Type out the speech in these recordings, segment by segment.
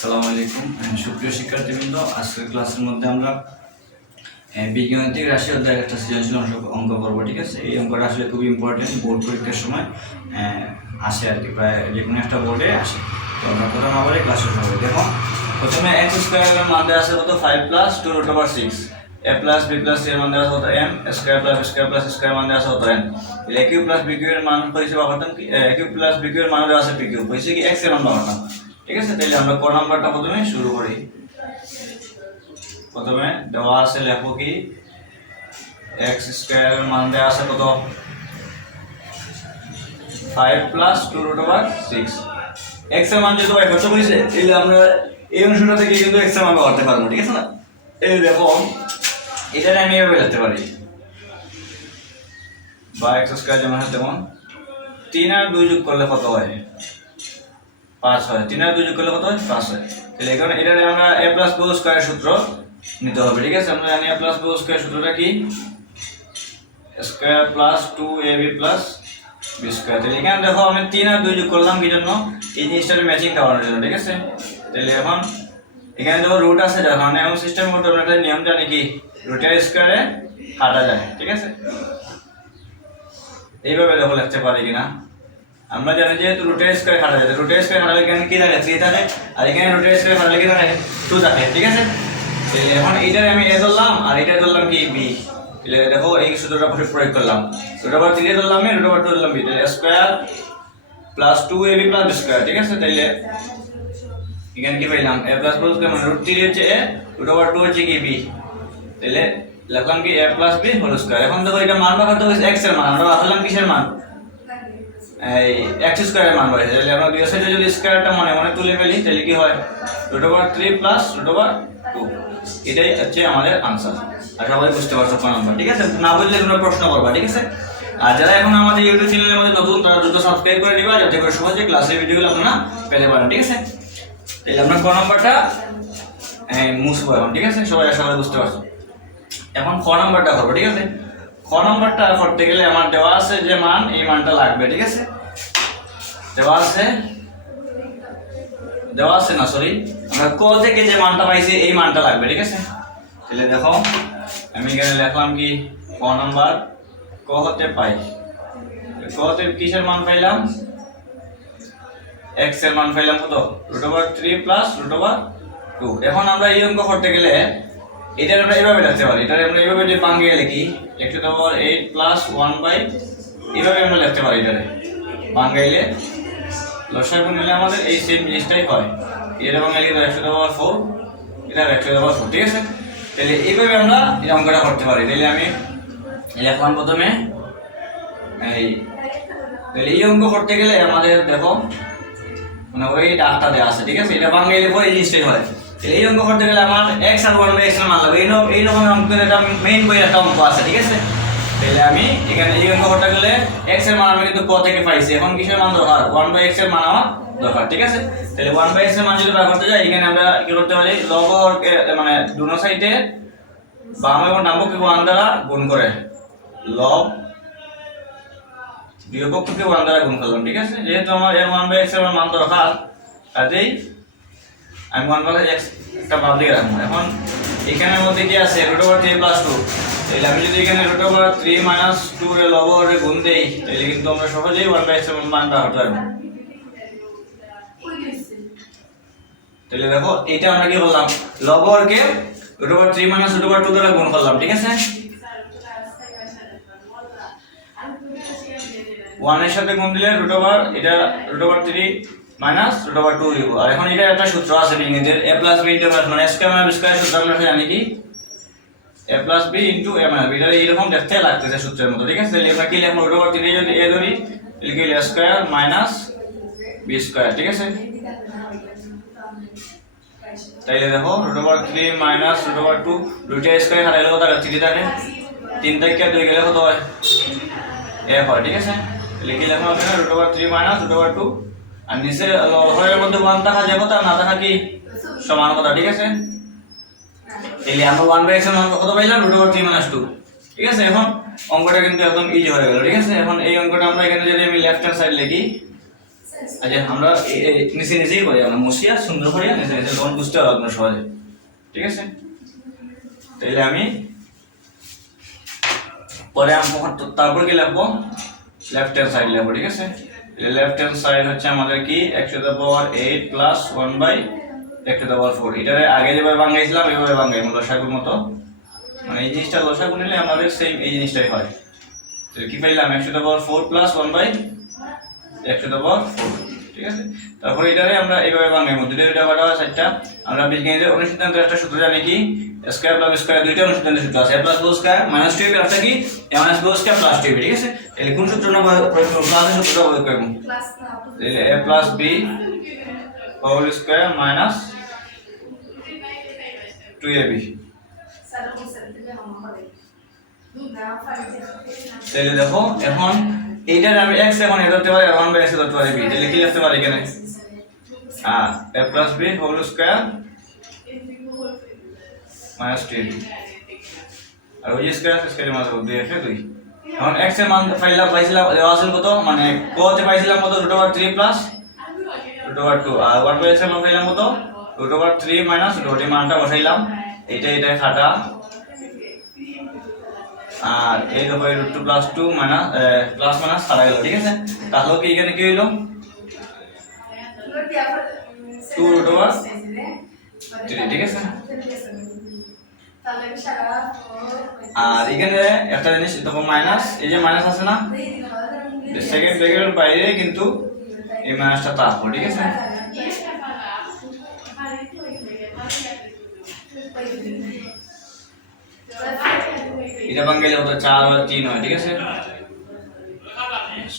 আসসালামু আলাইকুম সুপ্রিয় শিক্ষার্থীবৃন্দ, আজকের ক্লাসের মধ্যে আমরা বীজগণিতিক রাশি অধ্যায়ের একটা সৃজনশীল অঙ্ক করব। ঠিক আছে, এই অঙ্কটা আসলে খুব ইম্পর্টেন্ট, বোর্ড পরীক্ষার সময় আসে আর কি, প্রায় যে কোনো একটা বোর্ডে আসে। তো আমরা কথা না বলে ক্লাস শুরু করবো। দেখো, প্রথমে এক্স স্কোয়ারের মান দেওয়া আছে কত 5 + 2√6, a + b + c এর মান দেওয়া আছে কত m, স্কোয়ার + স্কোয়ার + স্কোয়ার মান দেওয়া আছে কত n। a cube + b cube এর মান হয়েছে বাবাতাম কি, a কিউব + b কিউব এর মান দেওয়া আছে p কিউব, হয়েছে কি x এর মান বাবাতাম। ঠিক আছে, তাহলে আমরা ক নাম্বারটা প্রথমে শুরু করি। প্রথমে দেওয়া আছে, লেখো কি x স্কয়ারের মান দেওয়া আছে কত 5 + 2√6। x এর মান যেহেতু কত হইছে, তাহলে আমরা এই অংশটা থেকে কিন্তু x এর মান করতে পারবো। ঠিক আছে না, এই দেখো এটা আমি এভাবে লিখতে পারি, বা x স্কয়ার যেমন হয় তেমন 3 আর 2 যোগ করলে কত হয় 5 হয়। 3 আর 2 যোগ করলে কত হয় 5 হয়। তাহলে এখানে এটা আমরা a + b স্কয়ারের সূত্র নিতে হবে। ঠিক আছে, আমরা জানি a + b স্কয়ার সূত্রটা কি, স্কয়ার + 2ab + b স্কয়ার। তাহলে এখানে দেখো আমি 3 আর 2 যোগ করলাম কি জন্য, এই জিনিসটার ম্যাচিং করানোর জন্য। ঠিক আছে, তাহলে এখন এখানে দেখো রুট আছে, যখন এমন সিস্টেম করতে আমরা একটা নিয়ম জানি কি, রুটের স্কয়ারে কাটা যায়। ঠিক আছে, এইভাবে দেখো লিখতে পারি কিনা, আমরা জানি যে রুটের স্কয়ার কাটা যায়, রুটের স্কয়ার কাটালে এখানে কি থাকে 3 থাকে, আর এখানে রুটের স্কয়ার কাটালে কি থাকে 2 থাকে। ঠিক আছে, তাহলে এখন এইটারে আমি a ধরলাম আর এটা ধরলাম কি b। তাহলে দেখো এই সূত্রটা প্রয়োগ করলাম, √3 ধরলাম আমি, √2 ধরলাম b, তাহলে স্কয়ার + 2ab + b স্কয়ার। ঠিক আছে, তাহলে এখানে কি পাইলাম a + b স্কয়ার মানে √3 হচ্ছে a, √2 হচ্ছে কি b, তাহলে লিখলাম কি a + b হোল স্কয়ার। এখন দেখো এটা মান বানাতে হইছে x এর মান, আমরা বানালাম কিসের মান, এই x স্কয়ারের মান বানাইছে। তাহলে আমরা দুই সাইডে যদি স্কয়ারটা মনে মনে তুলে ফেলি, তাহলে কি হয় √3 + √2, এটাই হচ্ছে আমাদের आंसर। আশা করি বুঝতে পারছো কোন নাম্বার। ঠিক আছে, না বুঝলে তোমরা প্রশ্ন করবা। ঠিক আছে, আর যারা এখন আমাদের ইউটিউব চ্যানেলের মধ্যে নতুন, তারা দ্রুত সাবস্ক্রাইব করে দিবা, যাতে করে সহজে ক্লাসের ভিডিওগুলো আপনারা পেতে পারেন। ঠিক আছে, তাহলে আমরা কোন নাম্বারটা মুছবো এখন। ঠিক আছে, সবাই আশা করি বুঝতে পারছো। এখন খ নাম্বারটা করবো। ঠিক আছে, খ নাম্বারটা করতে গেলে আমার দেওয়া আছে যে মান, এই মানটা লাগবে। ঠিক আছে, দেওয়া আছে না, সরি, আমরা ক থেকে যে মানটা পাইছি এই মানটা লাগবে। ঠিক আছে, তাহলে দেখো আমি এখানে লিখলাম কি ক নাম্বার, ক হতে পাই, ক হতে কিসের মান পাইলাম, x এর মান পাইলাম কত √3 + √2। এখন আমরা এই অঙ্ক করতে গেলে এটা আমরা এইভাবে লিখতে পারি, এটা আমরা এইভাবে যদি ভাঙিয়ে লিখি x⁸ 8 + 1/, এইভাবে আমরা লিখতে পারি। এটা ভাঙাইলে লসাগু নিলে আমাদের এই সেম জিনিসটাই হয়, এটা ভাঙাইলে x⁴, এটা x⁴। ঠিক আছে, তাহলে এইভাবে আমরা এই অঙ্কটা করতে পারি। তাহলে আমি লিখলাম প্রথমে তাহলে এই অঙ্ক করতে গেলে আমাদের দেখো মানে ওই ডাকটা দেওয়া আছে। ঠিক আছে, এটা ভাঙাইলে পরে এই জিনিসটাই হয়। তাহলে এই অঙ্ক করতে গেলে আমার x আর 1/x এর মান লাগবে, এই রকম অঙ্কের এটা মেইন বইয়ের একটা অঙ্ক আছে। ঠিক আছে, তাহলে আমি এখানে এই অঙ্ক করতে গেলে x এর মান আমি কিন্তু ক থেকে পাইছি, এখন কিসের মান দরকার 1/x এর মান আমার দরকার। ঠিক আছে, তাহলে 1/x এর মান যদি বের করতে যাই, এখানে আমরা কি করতে পারি, লব মানে দুনো সাইডে বাম এবং ডান পক্ষকে 1 দ্বারা গুণ করে, লব দুই পক্ষকে 1 দ্বারা গুণ করলাম। ঠিক আছে, যেহেতু আমার এর 1/x এর মান দরকার, কাজেই আমি 1/x একটা বাদ দিয়ে রাখবো। এখন এখানের মধ্যে কি আছে √3 + 2, তাহলে আমি যদি এখানে √3 - 2 এর লব হরে গুণ দেই, তাহলে কিন্তু আমরা সহজেই 1/x এর মান বের করতে পারবো। তাহলে দেখো এটা আমরা কি করলাম, লব হরকে √3 - √2 দ্বারা গুণ করলাম। ঠিক আছে, 1 এর সাথে গুণ দিলে এটা √3 - √2 দিব। আর এখন এটা একটা সূত্র আছে বিজ্ঞানীদের, a + b * মানে স্কয়ার - স্কয়ার সূত্র আমরা জানি কি a + b * a - b, এটা এরকম দেখতে লাগতেছে সূত্রের মতো। ঠিক আছে, তাহলে আমরা কি লিখব, √3 যদি a ধরি তাহলে কি a স্কয়ার - b স্কয়ার। ঠিক আছে, তাইলে দেখো √3 - √2, দুইটা স্কয়ার হারাইলে কত থাকে 3 থাকে, 3 থেকে 2 গেলে কত হয় 1 হয়। ঠিক আছে, তাহলে কি লিখবো এখানে √3 - √2, আর নিচে লবের মধ্যে 1 থাকা যাবে, তা না থাকা কি সমান কথা। ঠিক আছে, তাহলে আমরা 1/x এর মান কত পাইলাম √3 - 2। ঠিক আছে, এখন অঙ্কটা কিন্তু একদম ইজি হয়ে গেল। ঠিক আছে, এখন এই অঙ্কটা আমরা এখানে যদি আমি লেফট হ্যান্ড সাইড লিখি, আচ্ছা আমরা নিচে নিচেই করি, আমরা মুছিয়া সুন্দর করে নিচে নিচে তখন বুঝতে পারবো আপনার সহজে, ঠিক আছে। তাইলে আমি পরে তারপর কি লিখবো, লেফট হ্যান্ড সাইড লিখবো, ঠিক আছে। লেফট হ্যান্ড সাইড হচ্ছে আমাদের কি x⁻8 প্লাস 1/x⁴। এটারে আগে যেভাবে ভাঙাইছিলাম এইভাবে ভাঙাই লসাগুর মতো, মানে এই জিনিসটা লসাগু নিলে আমাদের সেম এই জিনিসটাই হয়। তো কি পাইলাম x⁴ প্লাস 1/x⁴, ঠিক আছে। তারপর এটারে আমরা এইভাবে ভাঙাই, দুটো দুটো কাটা হয় চারটা। আমরা বীজগণিতের অনুসিদ্ধান্তের একটা সূত্র জানি কি, স্কয়ার প্লাস স্কয়ার, দুইটা অনুসিদ্ধান্তের সূত্র আছে, a plus b square minus 2ab, একটা কি a minus b square plus 2ab, ঠিক আছে। তাহলে কোন সূত্রটা প্রয়োগ করব, প্লাসের সূত্রটা প্রয়োগ করব। তাহলে a plus b whole square minus 2ab। তাহলে দেখো এখন এইটার আমি x এখন এ ধরতে পারি, 1/x ধরতে পারি b, তাহলে কি লিখতে পারি এখানে a plus b whole square minus 2ab, আর ওই স্কয়ার স্কয়ারের মান 2 এর 2। এখন x এর মান পাইছিলাম দেওয়া আছে কত, মানে ক তে পাইছিলাম কত √3 প্লাস √2, আর 1/x এর মান পাইলাম কত √3 মাইনাস √2, মানটা বসাইলাম, এটা খাটা, আর এই দেখো √2 প্লাস 2 মাইনাস প্লাস মাইনাস কাটা গেল, ঠিক আছে। তাহলে কি এখানে কি হইলো 2√3, ঠিক আছে। আর এখানে একটা জিনিস দেখো মাইনাস, এই যে মাইনাস আছে না সেকেন্ড ব্র্যাকেটের বাইরে, কিন্তু এই মাইনাসটা থাকবে, ঠিক আছে। এটা ভাঙলে হতো 4 আর 3 হয়, ঠিক আছে।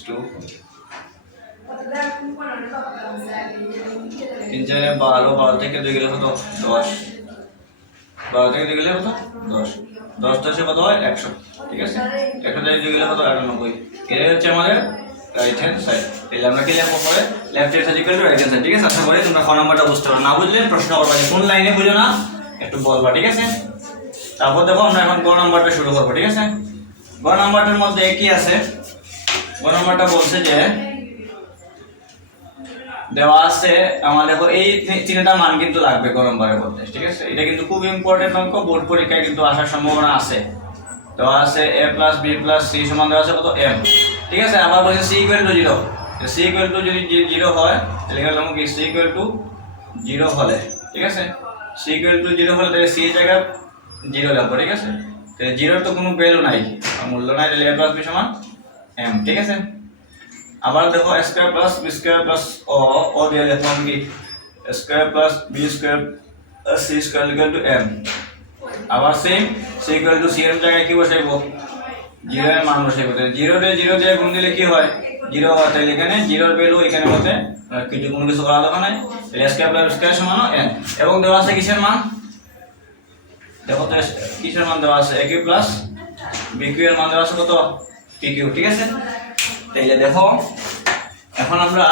2 3 4 12, 12 থেকে 2 গেলে হতো 10, 12 থেকে 2 গেলে হতো 10, 10 10 কত হয় 100, ঠিক আছে। 100 থেকে 2 গেলে হতো 98। এটা হচ্ছে আমাদের রাইট হ্যান্ড সাইড। তাহলে আমরা কি লিখবো পরে, left hand side equal to right hand side, ঠিক আছে। আশা করি তোমরা খ নাম্বারটা বুঝতে পারো, না বুঝলে প্রশ্ন করবা যে কোন লাইনে বুঝো না একটু বলবা, ঠিক আছে। তারপর দেখো আমরা এখন গ নাম্বারটা শুরু করবো, ঠিক আছে। গ নাম্বারটার মধ্যে কি আছে, গ নাম্বারটা বলছে যে দেওয়া আছে আমার, দেখো এই তিনটা মান কিন্তু লাগবে গ নাম্বারের মধ্যে, ঠিক আছে। এটা কিন্তু খুব ইম্পর্টেন্ট অঙ্ক, বোর্ড পরীক্ষায় কিন্তু আসার সম্ভাবনা আছে। দেওয়া আছে a plus b plus c সমান দেওয়া আছে কত m, ঠিক আছে। আবার বলছে c equal two 0, c equal two যদি 0 হয় তাহলে লিখলাম কি c ইকুয়াল টু 0 হলে, ঠিক আছে। c ইকুয়াল টু 0 হলে তাহলে c এর জায়গায় 0 লিখবো, ঠিক আছে। তাহলে 0 এর তো কোনো ভ্যালু নাই, মূল্য নাই, তাহলে a প্লাস b সমান m, ঠিক আছে। আবার দেখো a square plus b square plus ও দিয়ে লিখলাম কি square plus b square c square equal to m। আবার same c equal to c এর জায়গায় কি বসাইবো 0 এর মান বসাইবো, তাহলে 0 তে 0 দিয়ে গুণ দিলে কি হয় 0 হয়, তাহলে এখানে 0 এর ভ্যালু এখানে মতে কোনো কিছু করা দরকার নাই, তাহলে a square plus b square সমান n। এবং দেওয়া আছে কিসের মান, দেখো তো কিসের মান দেওয়া আছে, a cube plus b cube এর মান দেওয়া আছে কত p কিউব, ঠিক আছে। তাইলে দেখো এখন আমরা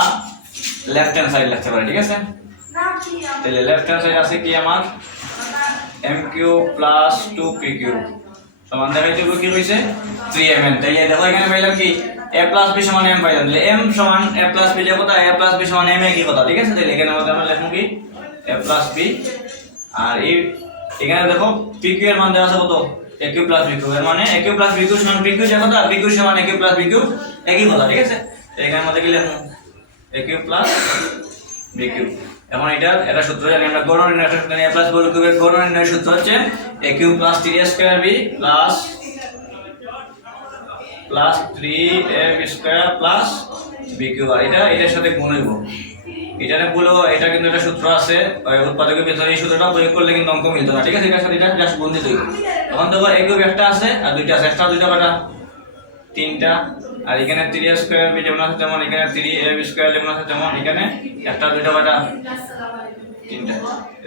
লেফট হ্যান্ড সাইড লিখতে পারি, ঠিক আছে। তাহলে লেফট হ্যান্ড সাইড আছে কি আমার m cube plus 2p cube সমান দেখাইতে কি হইছে 3mn। তাইলে দেখো এখানে পাইলাম কি a প্লাস b সমান m পাইলাম, তাহলে m সমান a প্লাস b যে কথা, a প্লাস b সমান m এ কি কথা, ঠিক আছে। তাহলে এখানে আমরা লিখবো কি a প্লাস b, আর এই এখানে দেখো p কিউব এর মান দেওয়া আছে কত a cube plus b cube, এর মানে a cube plus b cube সমান p কিউব যে কথা, b কিউব সমান a cube plus b cube একই কথা, ঠিক আছে। এখানে মধ্যে কি লিখবো a cube plus b cube. এখন এটা সূত্র জানি আমরা, গড় নির্ণয়ের সূত্র জানি, a প্লাস b কিউবের গড় নির্ণয়ের সূত্র হচ্ছে a cube plus 3a square b plus 3ab square plus b cube, আর এটার সাথে গুণ হইব, এটারে বলো এটা কিন্তু একটা সূত্র আছে উৎপাদকের ভিতরে, এই সূত্রটা প্রয়োগ করলে কিন্তু অঙ্ক মিলতো না, ঠিক আছে। এটার সাথে এটা জাস্ট গুণ দিতে হইব। এখন দেখো a কিউব একটা আছে আর দুইটা আছে, এক্সট্রা দুইটা কাটা তিনটা, আর এখানে 3a স্কয়ার b যেমন আছে তেমন, এখানে 3ab স্কয়ার যেমন আছে তেমন, এখানে একটা দুইটা কাটা তিনটা।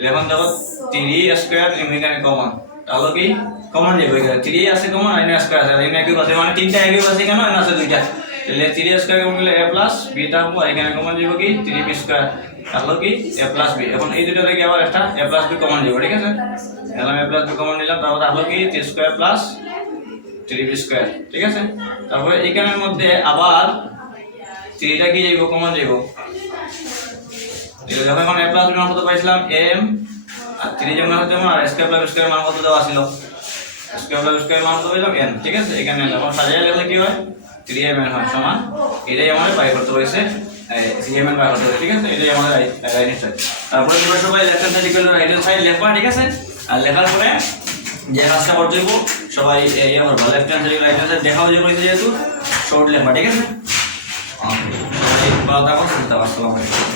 এখন দেখো 3a স্কয়ার এখানে কমন, তাহলে কি কমন যাবে, এখানে 3 আছে কমন আর এখানে স্কয়ার আছে, এখানে কি আছে মানে তিনটা একই আছে, কেন এখানে আছে দুইটা, তাহলে 3a স্কয়ার কমন গেলে a প্লাস b থাকবো, আর এখানে কমন যাবে কি 3b স্কয়ার, তাহলে কি a প্লাস b। এখন এই দুটো থেকে আবার একটা a প্লাস b কমন যাবে, ঠিক আছে। এলাম a প্লাস b কমন নিলাম, তাহলে কি 3 স্কয়ার প্লাস 3b স্কয়ার, ঠিক আছে। তারপরে এখানের মধ্যে আবার 3টা কি যাইব কমন যাইব যখন এখন a প্লাস b মান কত পাইছিলাম m আর 3 যেমন হচ্ছে আর স্কয়ার প্লাস স্কয়ার মান কত দেওয়া ছিল স্কয়ার প্লাস স্কয়ার মান কত পেলাম n ঠিক আছে এখানে যখন সাজিয়ে লিখলে কি হয় 3mn হয় সমান এটাই আমাদের বাই করতে হইছে cmn বাই করতে হইছে ঠিক আছে এটাই আমাদের রাইট হ্যান্ড সাইড তারপরে তোমরা সবাই left hand side equal right hand side লেখবা ঠিক আছে আর লেখার পরে যে কাজটা করতে হইব সবাই এই আমার left hand side right hand side দেখাও যে কইছে যেহেতু শর্ট লেখবা ঠিক আছে ভালো থাকো সুস্থ থাকো আসসালামু আলাইকুম